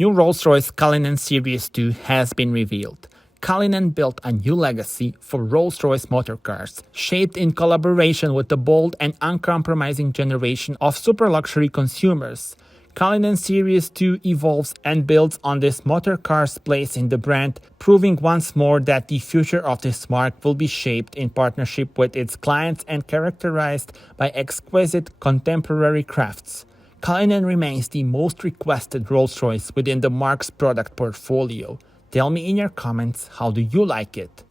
New Rolls-Royce Cullinan Series II has been revealed. Cullinan built a new legacy for Rolls-Royce Motor Cars, shaped in collaboration with the bold and uncompromising generation of super-luxury consumers. Cullinan Series II evolves and builds on this motor car's place in the brand, proving once more that the future of this marque will be shaped in partnership with its clients and characterized by exquisite contemporary crafts. Cullinan remains the most requested Rolls-Royce within the marque's product portfolio. Tell me in your comments, how do you like it?